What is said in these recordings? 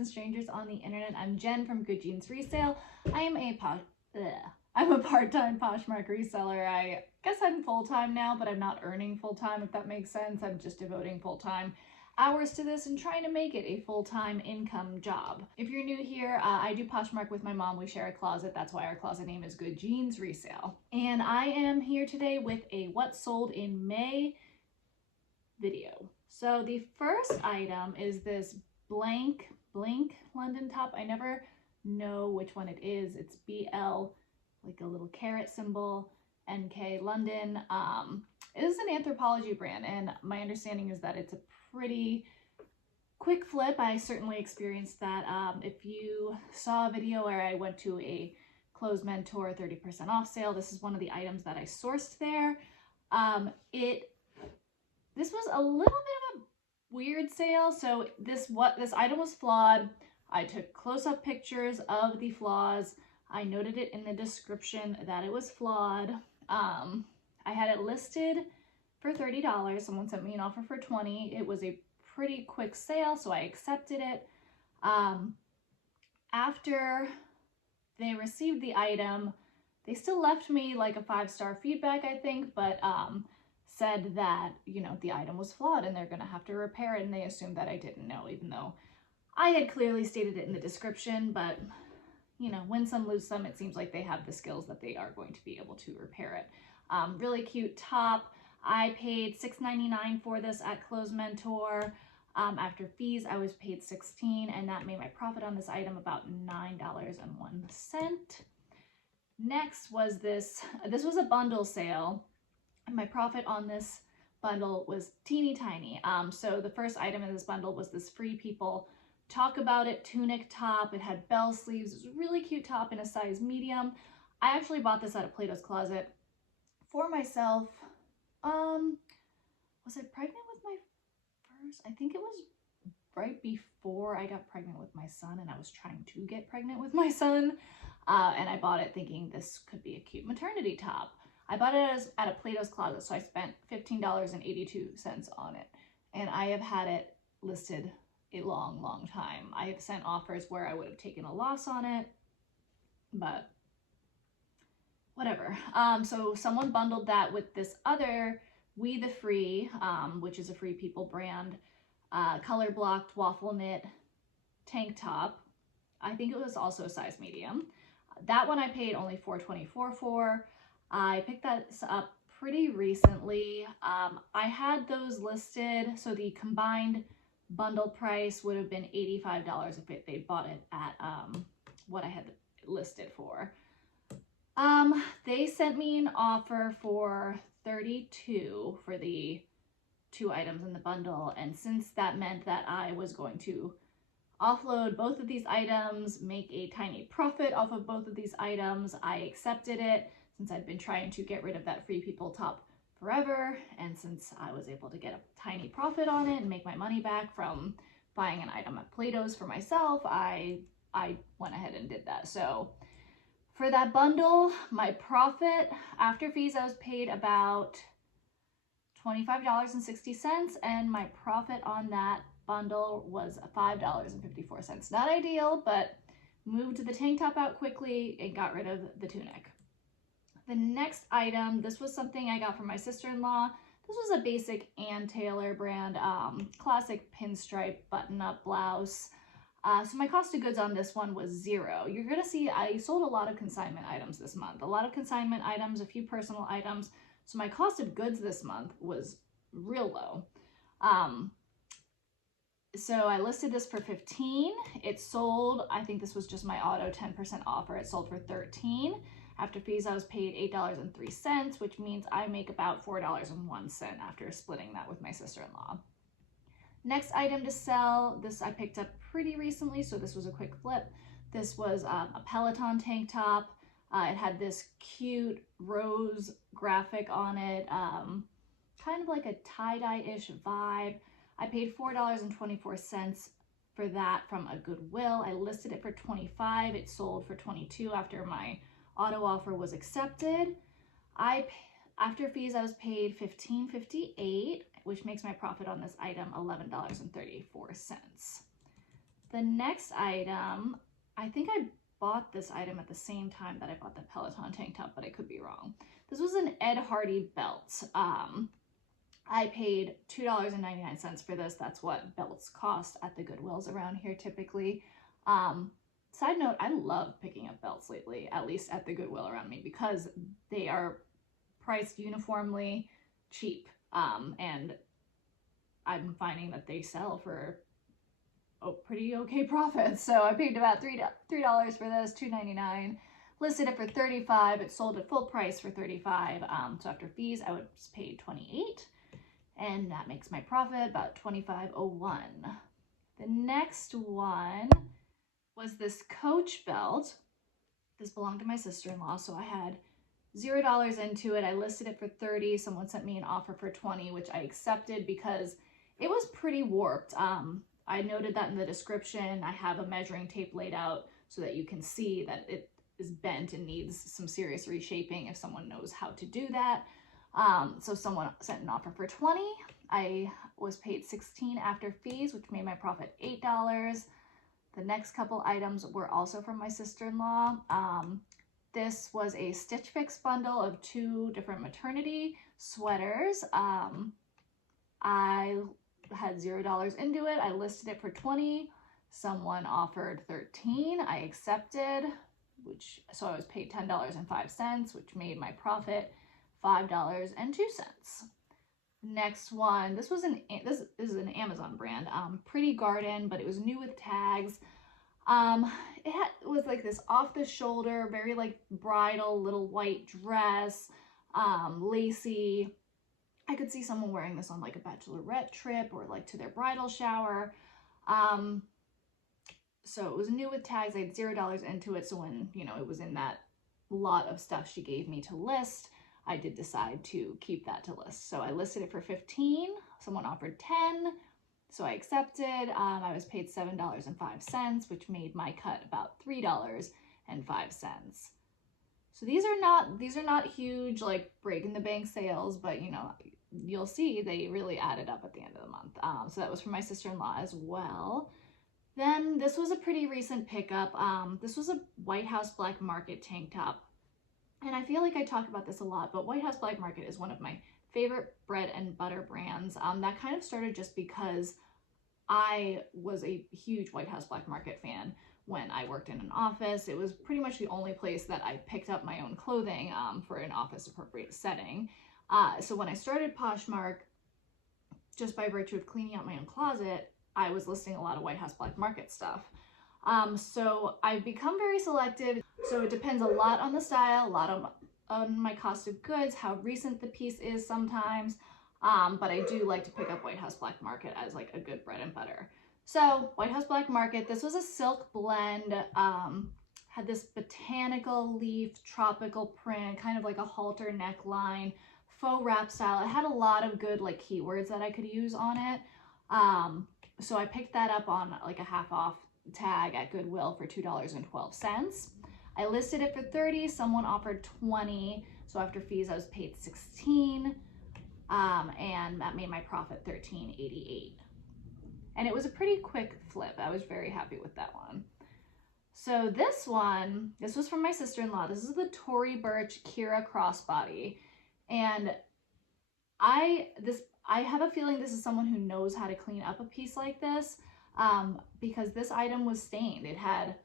and strangers on the internet. I'm Jen from Good Jeans Resale. I'm a part-time Poshmark reseller. I guess I'm full-time now, but I'm not earning full-time, if that makes sense. I'm just devoting full-time hours to this and trying to make it a full-time income job. If you're new here, I do Poshmark with my mom. We share a closet. That's why our closet name is Good Jeans Resale. And I am here today with a what sold in May video. So the first item is this blank London top. I never know which one it is. It's BL, like a little carrot symbol, NK London. It is an Anthropologie brand, and my understanding is that it's a pretty quick flip. I certainly experienced that. If you saw a video where I went to a Clothes Mentor 30% off sale, this is one of the items that I sourced there. This was a little bit of a weird sale. So this item was flawed. I took close-up pictures of the flaws. I noted it in the description that it was flawed. I had it listed for $30. Someone sent me an offer for $20. It was a pretty quick sale, so I accepted it. After they received the item, they still left me like a 5-star feedback, I think, but said that, you know, the item was flawed and they're gonna have to repair it, and they assumed that I didn't know, even though I had clearly stated it in the description. But you know, win some, lose some, it seems like they have the skills that they are going to be able to repair it. Really cute top. I paid $6.99 for this at Clothes Mentor. After fees, I was paid $16, and that made my profit on this item about $9.01. Next was this was a bundle sale. My profit on this bundle was teeny tiny. So the first item in this bundle was this Free People Talk About It tunic top. It had bell sleeves. It was a really cute top in a size medium. I actually bought this at a Plato's Closet for myself. Was I pregnant with my first? I think it was right before I got pregnant with my son, and I was trying to get pregnant with my son. And I bought it thinking this could be a cute maternity top. I bought it at a Plato's Closet, so I spent $15.82 on it. And I have had it listed a long time. I have sent offers where I would have taken a loss on it, but whatever. So someone bundled that with this other We the Free, which is a Free People brand, color blocked waffle knit tank top. I think it was also a size medium. That one I paid only $4.24 for. I picked that up pretty recently. I had those listed, so the combined bundle price would have been $85 if they bought it at what I had listed for. They sent me an offer for $32 for the 2 items in the bundle, and since that meant that I was going to offload both of these items, make a tiny profit off of both of these items, I accepted it, since I'd been trying to get rid of that Free People top forever, and since I was able to get a tiny profit on it and make my money back from buying an item at Plato's for myself, I went ahead and did that. So for that bundle, my profit after fees, I was paid about $25.60, and my profit on that bundle was $5.54. Not ideal, but moved the tank top out quickly and got rid of the tunic. The next item, this was something I got from my sister-in-law. This was a basic Ann Taylor brand, classic pinstripe button-up blouse. So my cost of goods on this one was $0. You're gonna see I sold a lot of consignment items this month. A lot of consignment items, a few personal items. So my cost of goods this month was real low. So I listed this for $15. It sold, I think this was just my auto 10% offer. It sold for $13. After fees, I was paid $8.03, which means I make about $4.01 after splitting that with my sister-in-law. Next item to sell, this I picked up pretty recently, so this was a quick flip. This was a Peloton tank top. It had this cute rose graphic on it, kind of like a tie-dye-ish vibe. I paid $4.24 for that from a Goodwill. I listed it for $25. It sold for $22 after my auto offer was accepted. After fees, I was paid $15.58, which makes my profit on this item $11.34. The next item, I think I bought this item at the same time that I bought the Peloton tank top, but I could be wrong. This was an Ed Hardy belt. I paid $2.99 for this. That's what belts cost at the Goodwills around here typically. Side note, I love picking up belts lately, at least at the Goodwill around me, because they are priced uniformly cheap. And I'm finding that they sell for pretty okay profits. So I paid about $3 for this, $2.99. Listed it for $35. It sold at full price for $35. So after fees, I was paid $28. And that makes my profit about $25.01. The next one was this Coach belt. This belonged to my sister-in-law, so I had $0 into it. I listed it for $30. Someone sent me an offer for $20, which I accepted because it was pretty warped. I noted that in the description. I have a measuring tape laid out so that you can see that it is bent and needs some serious reshaping if someone knows how to do that. So someone sent an offer for $20. I was paid $16 after fees, which made my profit $8. The next couple items were also from my sister-in-law. This was a Stitch Fix bundle of 2 different maternity sweaters. I had $0 into it. I listed it for $20. Someone offered $13. I accepted, so I was paid $10.05, which made my profit $5.02. Next one, this is an Amazon brand, Pretty Garden, but it was new with tags. It was like this off the shoulder, very like bridal little white dress, lacy. I could see someone wearing this on like a bachelorette trip or like to their bridal shower. So it was new with tags. I had $0 into it. So when, it was in that lot of stuff she gave me to list, I did decide to keep that to list. So I listed it for $15. Someone offered $10. So I accepted. I was paid $7.05, which made my cut about $3.05. So these are not huge like breaking the bank sales, but you'll see they really added up at the end of the month. So that was for my sister-in-law as well. Then this was a pretty recent pickup. This was a White House Black Market tank top. And I feel like I talk about this a lot, but White House Black Market is one of my favorite bread and butter brands. That kind of started just because I was a huge White House Black Market fan when I worked in an office. It was pretty much the only place that I picked up my own clothing for an office appropriate setting. So when I started Poshmark, just by virtue of cleaning out my own closet, I was listing a lot of White House Black Market stuff. So I've become very selective. So it depends a lot on the style, a lot on my cost of goods, how recent the piece is sometimes. But I do like to pick up White House Black Market as like a good bread and butter. So White House Black Market, this was a silk blend, had this botanical leaf, tropical print, kind of like a halter neckline, faux wrap style. It had a lot of good like keywords that I could use on it. So I picked that up on like a half off tag at Goodwill for $2.12. I listed it for $30. Someone offered $20. So after fees, I was paid $16. And that made my profit $13.88. And it was a pretty quick flip. I was very happy with that one. So this was from my sister-in-law. This is the Tory Burch Kira crossbody. And I have a feeling this is someone who knows how to clean up a piece like this, because this item was stained. It had,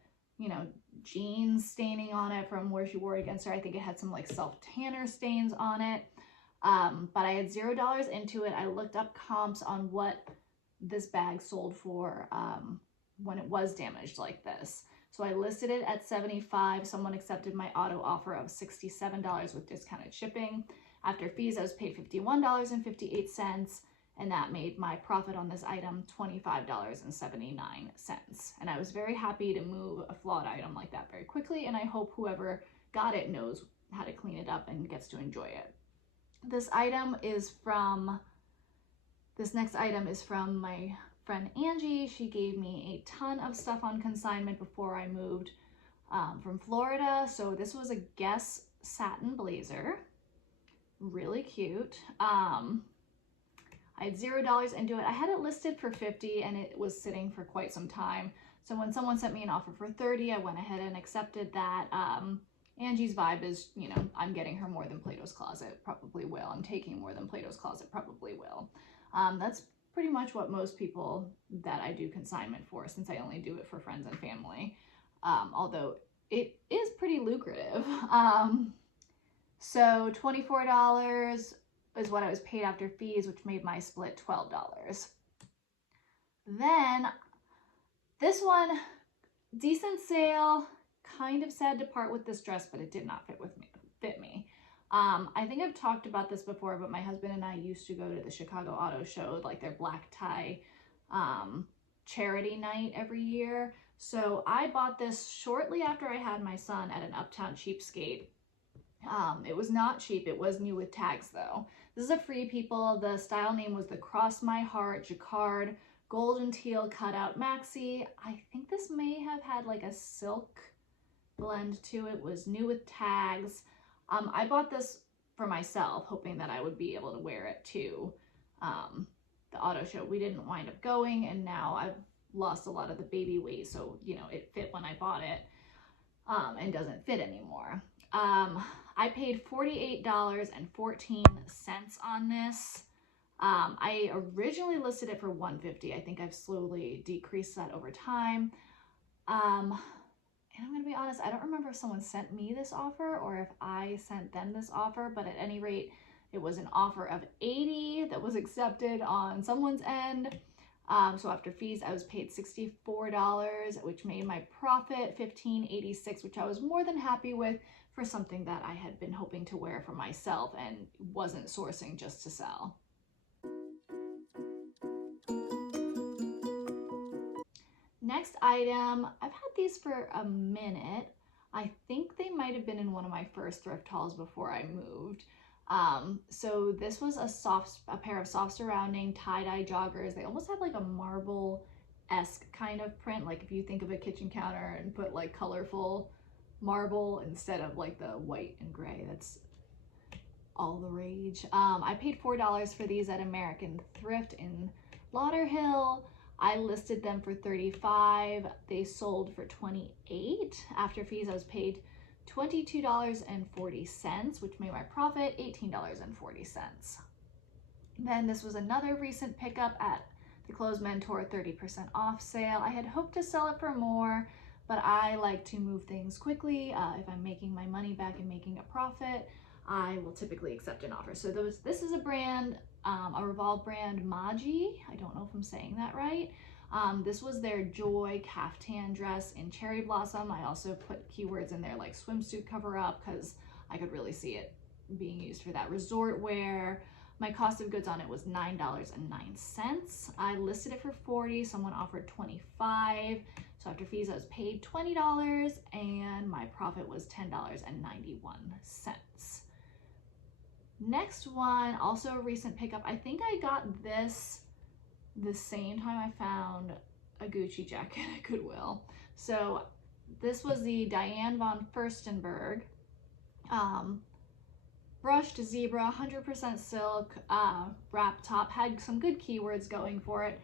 jeans staining on it from where she wore it against her. I think it had some like self-tanner stains on it. But I had $0 into it. I looked up comps on what this bag sold for when it was damaged like this. So I listed it at $75. Someone accepted my auto offer of $67 with discounted shipping. After fees, I was paid $51.58, and that made my profit on this item $25.79. And I was very happy to move a flawed item like that very quickly, and I hope whoever got it knows how to clean it up and gets to enjoy it. This next item is from my friend Angie. She gave me a ton of stuff on consignment before I moved from Florida. So this was a Guess satin blazer, really cute. I had $0 into it. I had it listed for $50 and it was sitting for quite some time. So when someone sent me an offer for 30, I went ahead and accepted that. Angie's vibe is, you know, I'm getting her more than Plato's Closet probably will. I'm taking more than Plato's Closet probably will. That's pretty much what most people that I do consignment for, since I only do it for friends and family. Although it is pretty lucrative. So $24 is what I was paid after fees, which made my split $12. Then this one, decent sale, kind of sad to part with this dress, but it did not fit me. I think I've talked about this before, but my husband and I used to go to the Chicago Auto Show, like their black tie charity night every year. So I bought this shortly after I had my son at an Uptown Cheapskate. It was not cheap. It was new with tags though. This is a Free People. The style name was the Cross My Heart Jacquard Golden Teal Cutout Maxi. I think this may have had like a silk blend to it. It was new with tags. I bought this for myself, hoping that I would be able to wear it to the auto show. We didn't wind up going, and now I've lost a lot of the baby weight, so you know it fit when I bought it and doesn't fit anymore. I paid $48.14 on this. I originally listed it for $150. I think I've slowly decreased that over time. And I'm going to be honest, I don't remember if someone sent me this offer or if I sent them this offer, but at any rate, it was an offer of $80 that was accepted on someone's end. So after fees, I was paid $64, which made my profit $15.86, which I was more than happy with for something that I had been hoping to wear for myself and wasn't sourcing just to sell. Next item, I've had these for a minute. I think they might have been in one of my first thrift hauls before I moved. So this was a pair of soft surrounding tie-dye joggers. They almost have like a marble-esque kind of print. Like if you think of a kitchen counter and put like colorful marble instead of like the white and gray, that's all the rage. I paid $4 for these at American Thrift in Lauderhill. I listed them for $35. They sold for $28. After fees, I was paid $22.40, which made my profit $18.40. Then this was another recent pickup at the Clothes Mentor 30% off sale. I had hoped to sell it for more, but I like to move things quickly. If I'm making my money back and making a profit, I will typically accept an offer. So this is a brand, a Revolve brand, Maji. I don't know if I'm saying that right. This was their Joy caftan dress in Cherry Blossom. I also put keywords in there like swimsuit cover up because I could really see it being used for that resort wear. My cost of goods on it was $9.09. I listed it for $40. Someone offered $25. So after fees, I was paid $20 and my profit was $10.91. Next one, also a recent pickup. I think I got this the same time I found a Gucci jacket at Goodwill. So this was the Diane von Furstenberg brushed zebra, 100% silk wrap top. Had some good keywords going for it.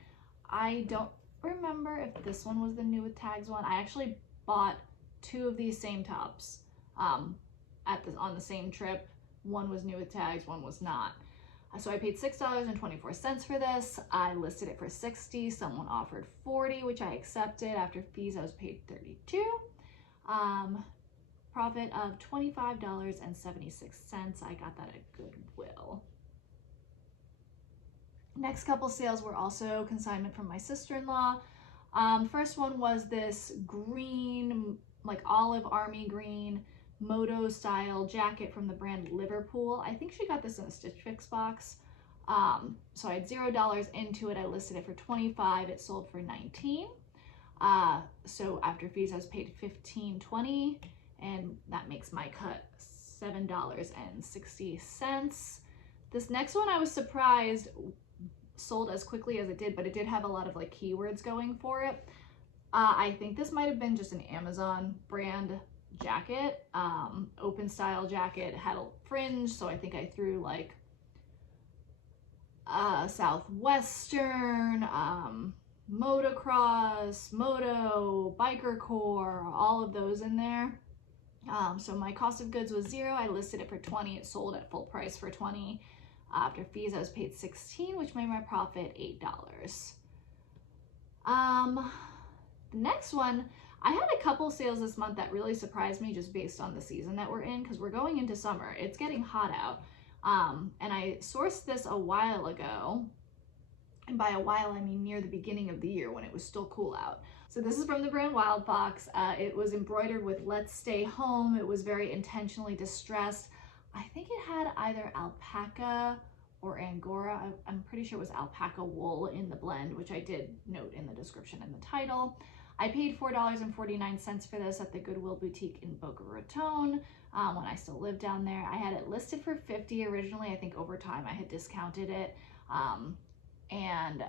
I don't remember if this one was the new with tags one. I actually bought two of these same tops on the same trip. One was new with tags, one was not. So I paid $6.24 for this. I listed it for $60. Someone offered $40, which I accepted. After fees, I was paid $32. Profit of $25.76. I got that at Goodwill. Next couple sales were also consignment from my sister-in-law. First one was this green, like olive army green, moto style jacket from the brand Liverpool. I think she got this in a Stitch Fix box. So I had $0 into it. I listed it for $25. It sold for $19. So after fees, I was paid $15.20, and that makes my cut $7.60. This next one, I was surprised sold as quickly as it did, but it did have a lot of like keywords going for it. I think this might have been just an Amazon brand jacket, open style jacket, had a fringe, so I think I threw like Southwestern, motocross, moto, biker core, all of those in there. So my cost of goods was 0. I listed it for 20. It sold at full price for 20. After fees, I was paid 16, which made my profit $8. The next one, I had a couple sales this month that really surprised me just based on the season that we're in, because we're going into summer. It's getting hot out. And I sourced this a while ago. And by a while, I mean near the beginning of the year when it was still cool out. So this is from the brand Wild Fox. It was embroidered with "Let's Stay Home." It was very intentionally distressed. I think it had either alpaca or Angora. I'm pretty sure it was alpaca wool in the blend, which I did note in the description and the title. I paid $4.49 for this at the Goodwill Boutique in Boca Raton when I still lived down there. I had it listed for $50 originally. I think over time I had discounted it. And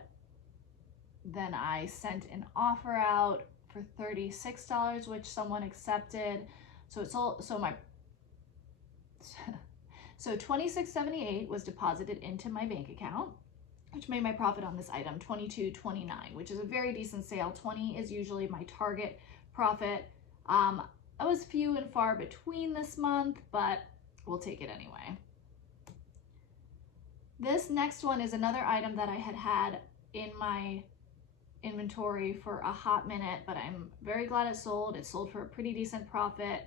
then I sent an offer out for $36, which someone accepted. So it sold, so $26.78 was deposited into my bank account, which made my profit on this item $22.29, which is a very decent sale. 20 is usually my target profit. I was few and far between this month, but we'll take it anyway. This next one is another item that I had in my inventory for a hot minute, but I'm very glad it sold. It sold for a pretty decent profit.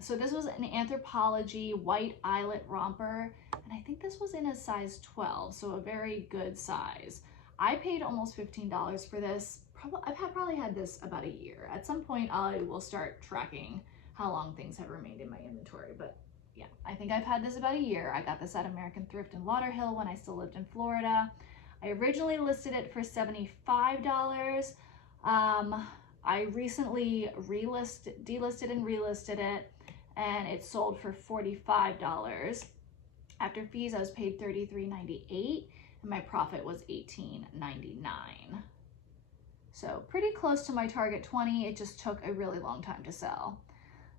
So this was an Anthropologie white eyelet romper, and I think this was in a size 12, so a very good size. I paid almost $15 for this. I've probably had this about a year. At some point, I will start tracking how long things have remained in my inventory, but yeah, I think I've had this about a year. I got this at American Thrift in Lauderhill when I still lived in Florida. I originally listed it for $75. I recently delisted and relisted it, and it sold for $45. After fees, I was paid $33.98, and my profit was $18.99. So pretty close to my target 20. It just took a really long time to sell.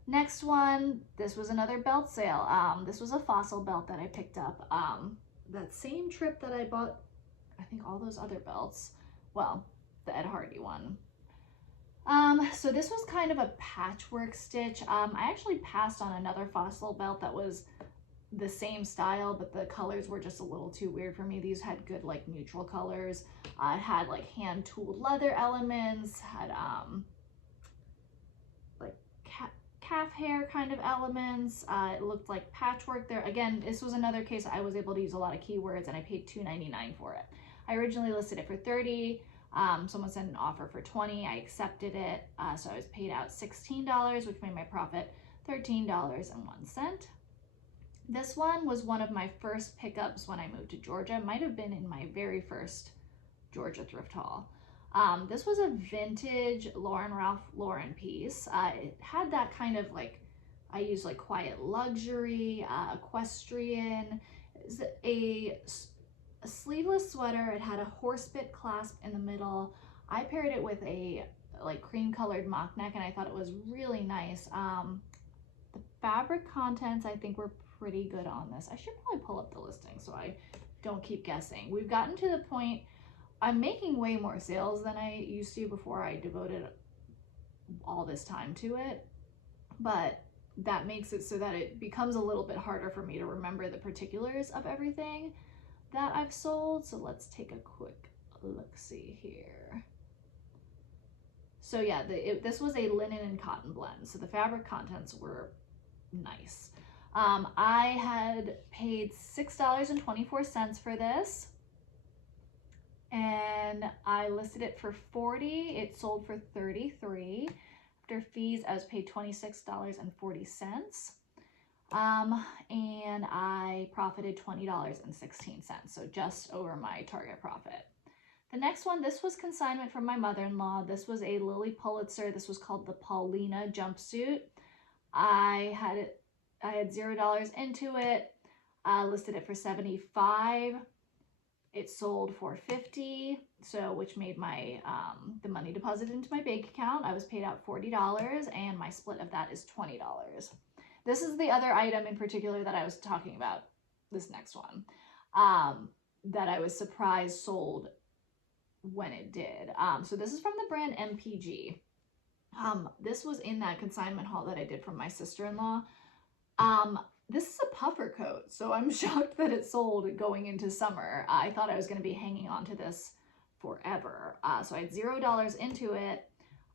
Next one, this was another belt sale. This was a Fossil belt that I picked up. That same trip that I bought, I think, all those other belts. Well, the Ed Hardy one. So this was kind of a patchwork stitch. I actually passed on another Fossil belt that was the same style, but the colors were just a little too weird for me. These had good like neutral colors. It had like hand tooled leather elements, had like calf hair kind of elements. It looked like patchwork there. Again, this was another case I was able to use a lot of keywords, and I paid $2.99 for it. I originally listed it for $30. Someone sent an offer for $20. I accepted it. So I was paid out $16, which made my profit $13.01. This one was one of my first pickups when I moved to Georgia. It might have been in my very first Georgia thrift haul. This was a vintage Ralph Lauren piece. It had that kind of like, I use like quiet luxury, equestrian. It's a sleeveless sweater. It had a horse bit clasp in the middle. I paired it with a like cream colored mock neck, and I thought it was really nice. The fabric contents I think were pretty good on this. I should probably pull up the listing so I don't keep guessing. We've gotten to the point, I'm making way more sales than I used to before I devoted all this time to it, but that makes it so that it becomes a little bit harder for me to remember the particulars of everything that I've sold. So let's take a quick look-see here. So yeah, this was a linen and cotton blend, so the fabric contents were nice. I had paid $6.24 for this, and I listed it for $40. It sold for $33. After fees, I was paid $26.40. And I profited $20.16, so just over my target profit. The next one, this was consignment from my mother-in-law. This was a Lily Pulitzer. This was called the Paulina jumpsuit. I had $0 into it, listed it for $75. It sold for $50, so which made my the money deposited into my bank account. I was paid out $40, and my split of that is $20. This is the other item in particular that I was talking about, this next one, that I was surprised sold when it did. So this is from the brand MPG. This was in that consignment haul that I did from my sister-in-law. This is a puffer coat, so I'm shocked that it sold going into summer. I thought I was going to be hanging on to this forever. So I had $0 into it,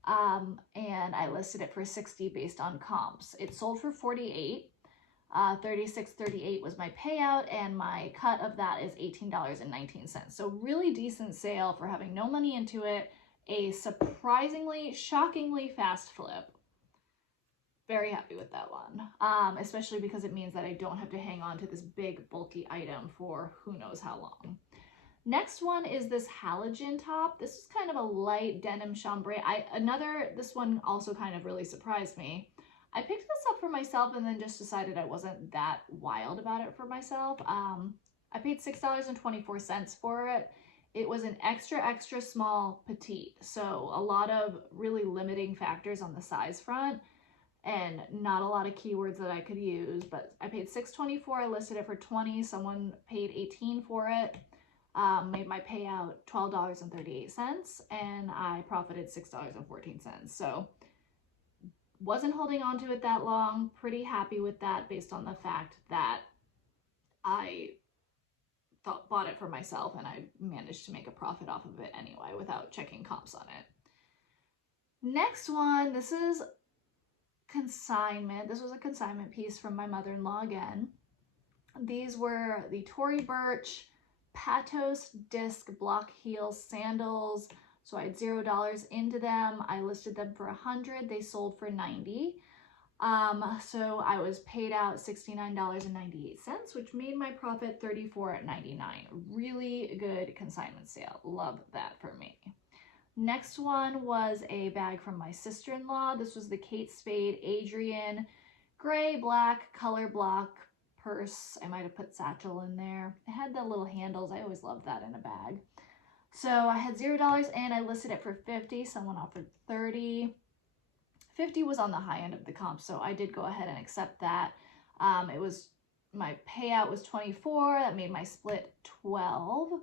and I listed it for $60 based on comps. It sold for $48. $36.38 was my payout, and my cut of that is $18.19. So really decent sale for having no money into it. A surprisingly, shockingly fast flip. Very happy with that one, especially because it means that I don't have to hang on to this big bulky item for who knows how long. Next one is this halogen top. This is kind of a light denim chambray. This one also kind of really surprised me. I picked this up for myself and then just decided I wasn't that wild about it for myself. I paid $6.24 for it. It was an extra small petite, so a lot of really limiting factors on the size front and not a lot of keywords that I could use, but I paid $6.24. I listed it for $20. Someone paid $18 for it. Made my payout $12.38, and I profited $6.14. So wasn't holding on to it that long. Pretty happy with that based on the fact that I bought it for myself and I managed to make a profit off of it anyway without checking comps on it. Next one, this is Consignment. This was a consignment piece from my mother-in-law again. These were the Tory Burch Patos disc block heel sandals. So I had $0 into them. I listed them for $100. They sold for $90. So I was paid out $69.98, which made my profit $34.99. Really good consignment sale. Love that for me. Next one was a bag from my sister-in-law. This was the Kate Spade Adrian gray, black, color block purse. I might have put satchel in there. It had the little handles. I always love that in a bag. So I had $0 and I listed it for $50. Someone offered $30. $50 was on the high end of the comp, so I did go ahead and accept that. My payout was $24. That made my split $12.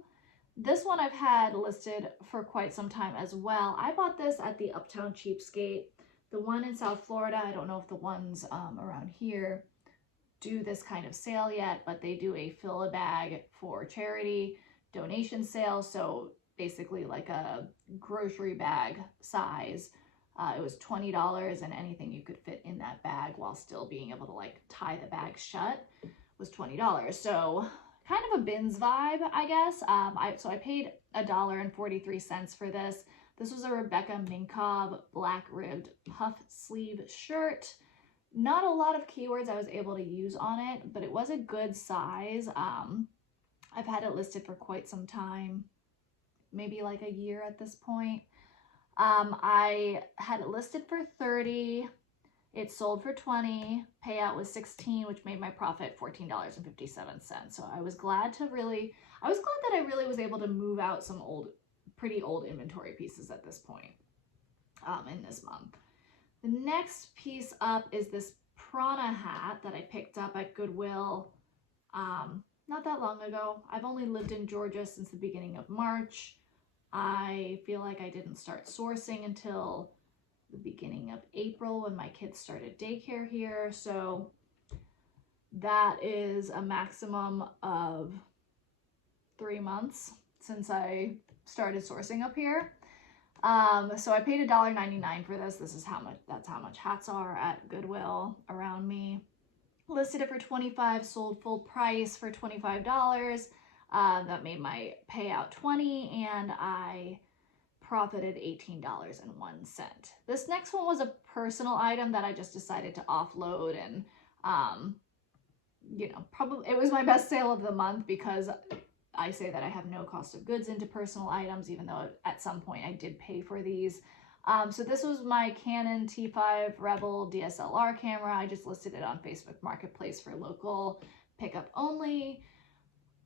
This one I've had listed for quite some time as well. I bought this at the Uptown Cheapskate. The one in South Florida, I don't know if the ones around here do this kind of sale yet, but they do a fill a bag for charity donation sale. So basically like a grocery bag size. It was $20, and anything you could fit in that bag while still being able to like tie the bag shut was $20. So kind of a bins vibe, I guess. So I paid $1.43 for this. This was a Rebecca Minkoff black ribbed puff sleeve shirt. Not a lot of keywords I was able to use on it, but it was a good size. I've had it listed for quite some time, maybe like a year at this point. I had it listed for $30. It sold for $20. Payout was $16, which made my profit $14.57. So I was glad that I really was able to move out some pretty old inventory pieces at this point in this month. The next piece up is this Prana hat that I picked up at Goodwill not that long ago. I've only lived in Georgia since the beginning of March. I feel like I didn't start sourcing until the beginning of April when my kids started daycare here. So that is a maximum of 3 months since I started sourcing up here. So I paid $1.99 for this. That's how much hats are at Goodwill around me. Listed it for $25, sold full price for $25. That made my payout $20, and I profited $18.01. This next one was a personal item that I just decided to offload, and probably it was my best sale of the month because I say that I have no cost of goods into personal items, even though at some point I did pay for these. So this was my Canon T5 Rebel DSLR camera. I just listed it on Facebook Marketplace for local pickup only.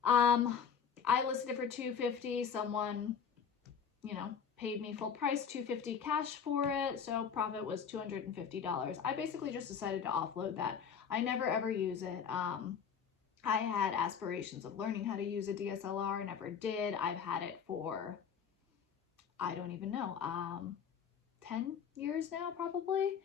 I listed it for $250. Someone, paid me full price, $250 cash for it. So profit was $250. I basically just decided to offload that. I never ever use it. I had aspirations of learning how to use a DSLR, never did. I've had it for I don't even know, 10 years now probably.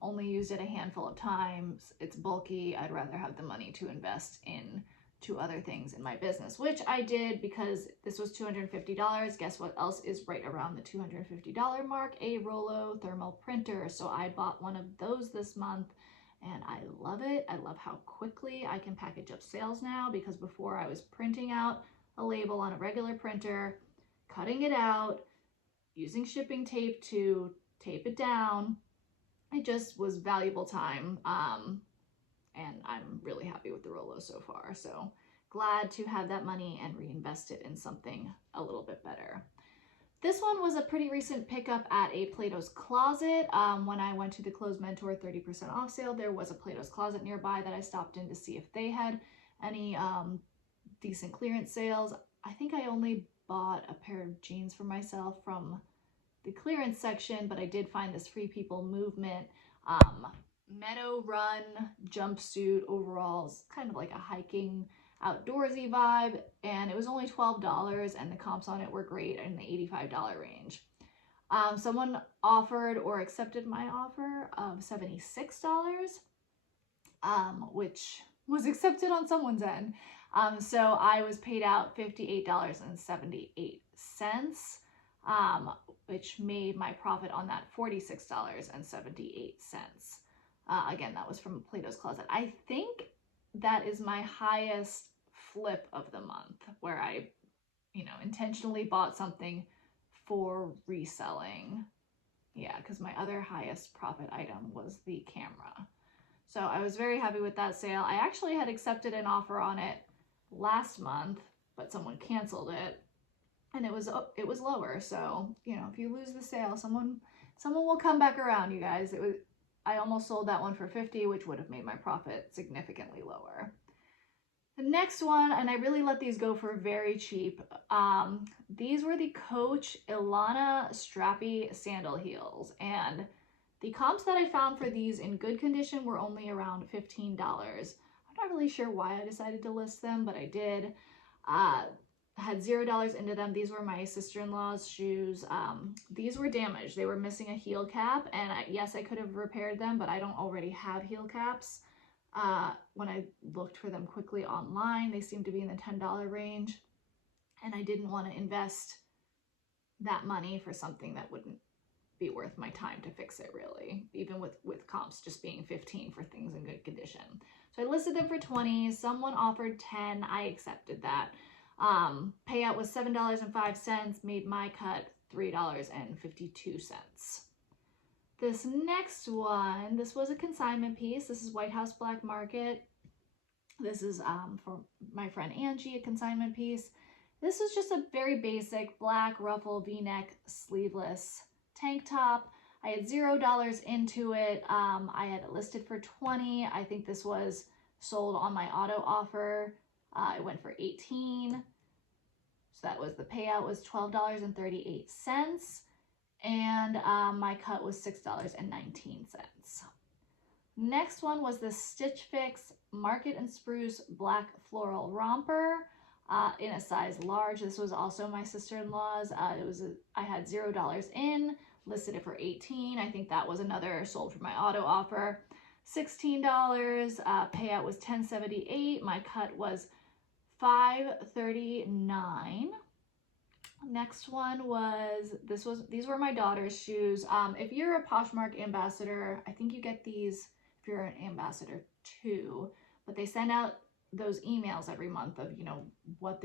Only used it a handful of times. It's bulky. I'd rather have the money to invest in to other things in my business, which I did because this was $250. Guess what else is right around the $250 mark? A Rollo thermal printer. So I bought one of those this month and I love it. I love how quickly I can package up sales now, because before I was printing out a label on a regular printer, cutting it out, using shipping tape to tape it down. It just was valuable time. And I'm really happy with the Rollo so far. So glad to have that money and reinvest it in something a little bit better. This one was a pretty recent pickup at a Plato's Closet. When I went to the Clothes Mentor 30% off sale, there was a Plato's Closet nearby that I stopped in to see if they had any decent clearance sales. I think I only bought a pair of jeans for myself from the clearance section, but I did find this Free People Movement Meadow Run jumpsuit overalls, kind of like a hiking outdoorsy vibe, and it was only $12 and the comps on it were great in the $85 range. Someone offered or accepted my offer of $76, which was accepted on someone's end. So I was paid out $58.78, which made my profit on that $46.78. Again, that was from Plato's Closet. I think that is my highest flip of the month, where I, intentionally bought something for reselling. Yeah, because my other highest profit item was the camera. So I was very happy with that sale. I actually had accepted an offer on it last month, but someone canceled it, and it was lower. So, if you lose the sale, someone will come back around, you guys. I almost sold that one for $50, which would have made my profit significantly lower. The next one, and I really let these go for very cheap. These were the Coach Ilana Strappy sandal heels, and the comps that I found for these in good condition were only around $15. I'm not really sure why I decided to list them, but I did. Had $0 into them. These were my sister-in-law's shoes. These were damaged. They were missing a heel cap, and yes, I could have repaired them, but I don't already have heel caps. When I looked for them quickly online, they seemed to be in the $10 range, and I didn't want to invest that money for something that wouldn't be worth my time to fix it, really, even with comps just being 15 for things in good condition. So I listed them for 20. Someone offered 10. I accepted that. Payout was $7.05, made my cut $3.52. This next one, this was a consignment piece. This is White House Black Market. This is for my friend Angie, a consignment piece. This was just a very basic black ruffle V-neck sleeveless tank top. I had $0 into it. I had it listed for 20. I think this was sold on my auto offer. It went for 18. So that was, the payout was $12.38. And my cut was $6.19. Next one was the Stitch Fix Market and Spruce Black Floral Romper in a size large. This was also my sister-in-law's. I had $0 in, listed it for 18. I think that was another sold for my auto offer. $16, payout was $10.78. My cut was $5.39. Next one was, these were my daughter's shoes. If you're a Poshmark ambassador, I think you get these if you're an ambassador too, but they send out those emails every month of, what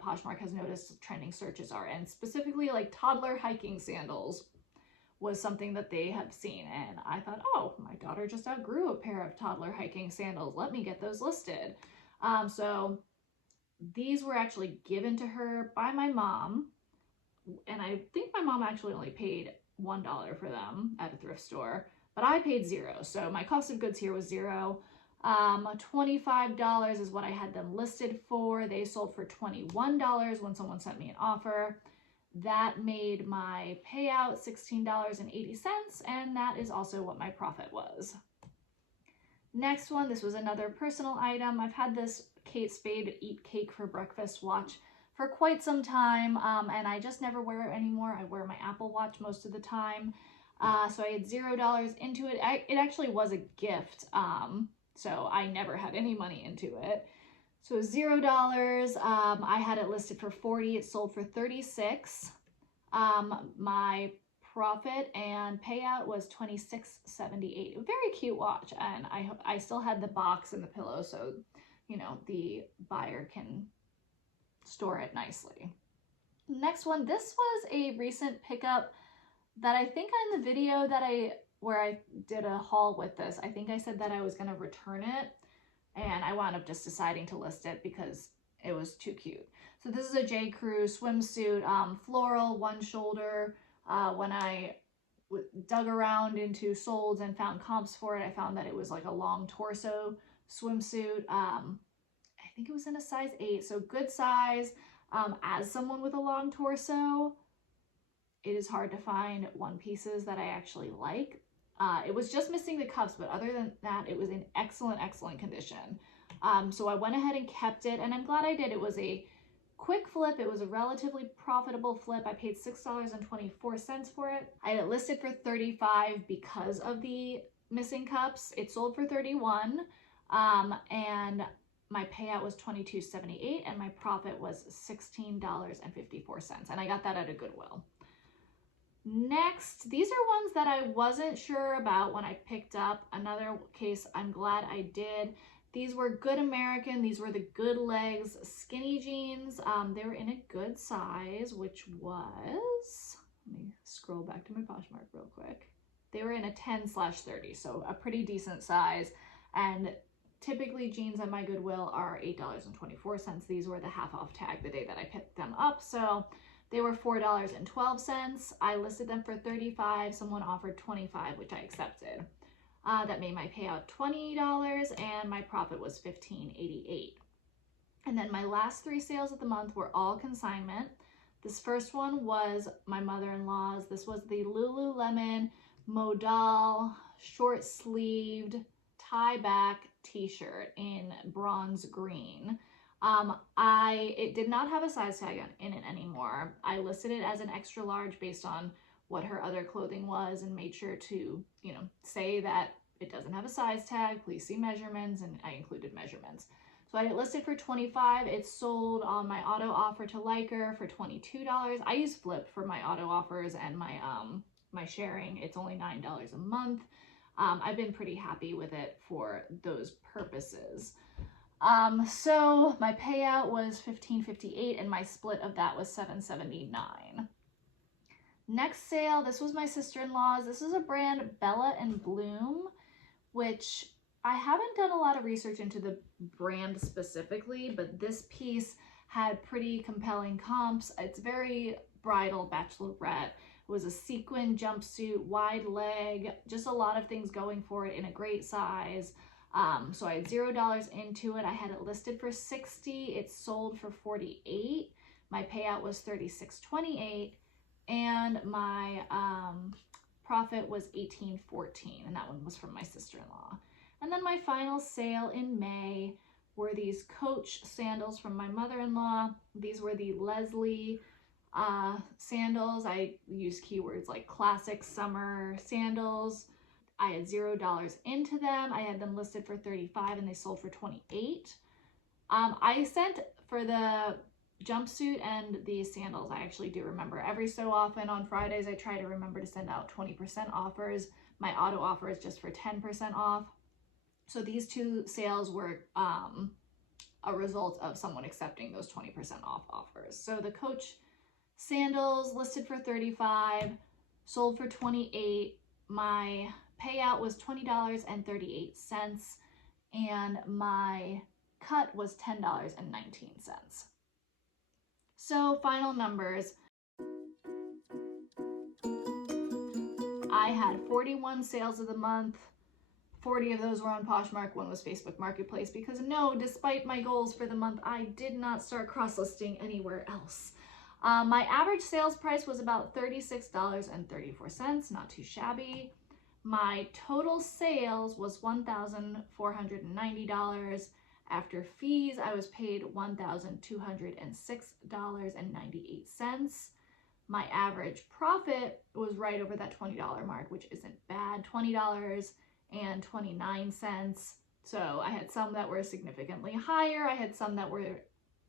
Poshmark has noticed trending searches are, and specifically like toddler hiking sandals was something that they have seen. And I thought, oh, my daughter just outgrew a pair of toddler hiking sandals. Let me get those listed. So these were actually given to her by my mom, and I think my mom actually only paid $1 for them at a thrift store, but I paid $0. So my cost of goods here was $0. $25 is what I had them listed for. They sold for $21 when someone sent me an offer. That made my payout $16.80, and that is also what my profit was. Next one, this was another personal item. I've had this Kate Spade Eat Cake for Breakfast watch for quite some time, and I just never wear it anymore. I wear my Apple Watch most of the time. So I had $0 into it. It actually was a gift, so I never had any money into it. So $0. I had it listed for 40. It sold for 36. My profit and payout was $26.78. Very cute watch, and I still had the box and the pillow, so you know the buyer can store it nicely. Next one, this was a recent pickup that I think in the video that where I did a haul with this, I think I said that I was going to return it, and I wound up just deciding to list it because it was too cute. So this is a J. Crew swimsuit, floral, one shoulder. When I dug around into solds and found comps for it, I found that it was like a long torso swimsuit. I think it was in a size 8, so good size. As someone with a long torso, it is hard to find one pieces that I actually like. It was just missing the cuffs, but other than that, it was in excellent condition. So I went ahead and kept it, and I'm glad I did. It was a quick flip. It was a relatively profitable flip. I paid $6.24 for it. I had it listed for $35 because of the missing cups. It sold for $31, and my payout was $22.78, and my profit was $16.54, and I got that at a Goodwill. Next, these are ones that I wasn't sure about when I picked up. Another case I'm glad I did. These were Good American. These were the Good Legs skinny jeans. They were in a good size, which was, let me scroll back to my Poshmark real quick. They were in a 10/30, so a pretty decent size. And typically jeans at my Goodwill are $8.24. These were the half off tag the day that I picked them up. So they were $4.12. I listed them for $35. Someone offered $25, which I accepted. That made my payout $20, and my profit was $15.88. And then my last 3 sales of the month were all consignment. This first one was my mother-in-law's. This was the Lululemon Modal short-sleeved tie-back t-shirt in bronze green. It did not have a size tag in it anymore. I listed it as an extra large based on what her other clothing was and made sure to, you know, say that it doesn't have a size tag, please see measurements, and I included measurements. So I had it listed for $25. It sold on my auto offer to Liker for $22. I use Flip for my auto offers and my sharing. It's only $9 a month. I've been pretty happy with it for those purposes. So my payout was $15.58, and my split of that was $7.79. Next sale, this was my sister-in-law's. This is a brand, Bella and Bloom, which I haven't done a lot of research into the brand specifically, but this piece had pretty compelling comps. It's very bridal bachelorette. It was a sequin jumpsuit, wide leg, just a lot of things going for it in a great size. So I had $0 into it. I had it listed for $60. It sold for $48. My payout was $36.28, and my profit was $18.14, and that one was from my sister-in-law. And then my final sale in May were these Coach sandals from my mother-in-law. These were the Leslie sandals. I used keywords like classic summer sandals. I had $0 into them. I had them listed for $35, and they sold for $28. I sent for the jumpsuit and the sandals. I actually do remember every so often on Fridays, I try to remember to send out 20% offers. My auto offer is just for 10% off. So these 2 sales were a result of someone accepting those 20% off offers. So the Coach sandals listed for $35, sold for $28. My payout was $20.38, and my cut was $10.19. So final numbers. I had 41 sales of the month. 40 of those were on Poshmark. 1 was Facebook Marketplace, because no, despite my goals for the month, I did not start cross-listing anywhere else. My average sales price was about $36.34, not too shabby. My total sales was $1,490, After fees, I was paid $1,206.98. My average profit was right over that $20 mark, which isn't bad, $20.29. So I had some that were significantly higher. I had some that were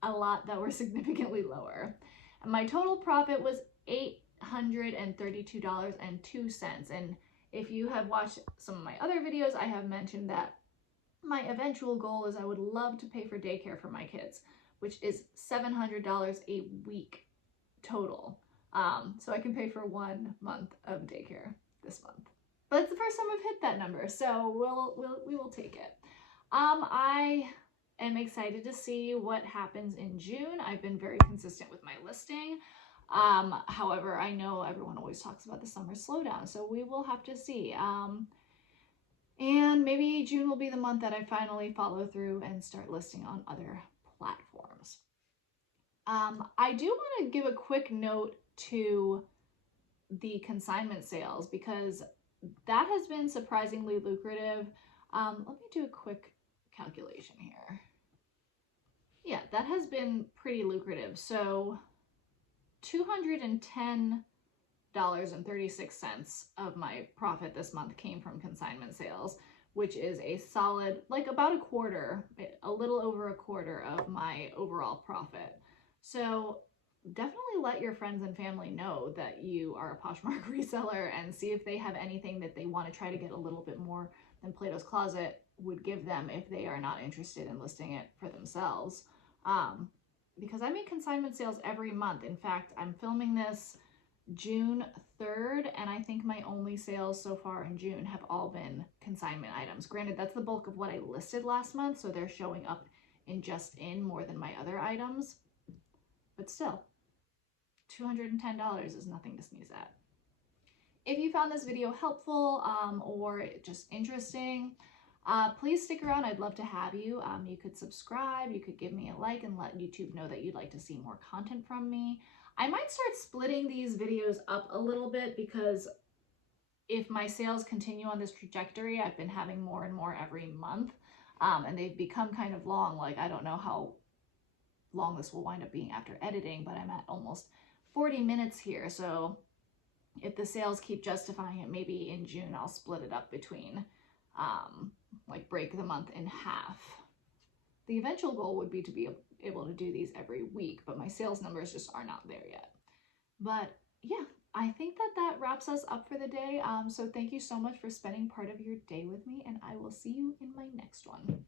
a lot that were significantly lower. And my total profit was $832.02. And if you have watched some of my other videos, I have mentioned that my eventual goal is I would love to pay for daycare for my kids, which is $700 a week total. So I can pay for 1 month of daycare this month. But it's the first time I've hit that number, so we will take it. I am excited to see what happens in June. I've been very consistent with my listing. However, I know everyone always talks about the summer slowdown, so we will have to see. And maybe June will be the month that I finally follow through and start listing on other platforms. I do want to give a quick note to the consignment sales because that has been surprisingly lucrative. Let me do a quick calculation here. Yeah, that has been pretty lucrative. So $210.36 of my profit this month came from consignment sales, which is a solid, like about a quarter, a little over a quarter of my overall profit. So definitely let your friends and family know that you are a Poshmark reseller and see if they have anything that they want to try to get a little bit more than Plato's Closet would give them if they are not interested in listing it for themselves. Because I make consignment sales every month. In fact, I'm filming this June 3rd, and I think my only sales so far in June have all been consignment items. Granted, that's the bulk of what I listed last month, so they're showing up in just in more than my other items. But still, $210 is nothing to sneeze at. If you found this video helpful or just interesting, please stick around. I'd love to have you. You could subscribe, you could give me a like and let YouTube know that you'd like to see more content from me. I might start splitting these videos up a little bit because if my sales continue on this trajectory, I've been having more and more every month, and they've become kind of long. Like, I don't know how long this will wind up being after editing, but I'm at almost 40 minutes here. So if the sales keep justifying it, maybe in June I'll split it up between, like break the month in half. The eventual goal would be to be able to do these every week, but my sales numbers just are not there yet. But yeah, I think that wraps us up for the day. So thank you so much for spending part of your day with me, and I will see you in my next one.